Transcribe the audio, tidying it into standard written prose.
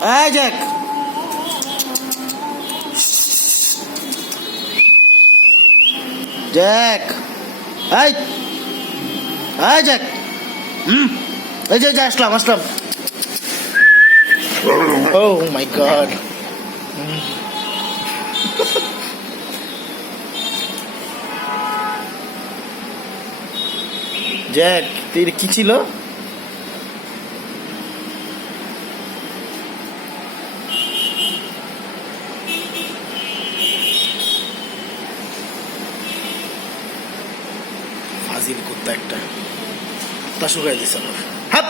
এই Jack, Jack, এই এই জ্যাক, এই যে আসলাম আসলাম। ও মাই গড, জ্যাক কি ছিল? ফাজিল কুত্তা একটা, তা শুকাই দিছে আমার হাত।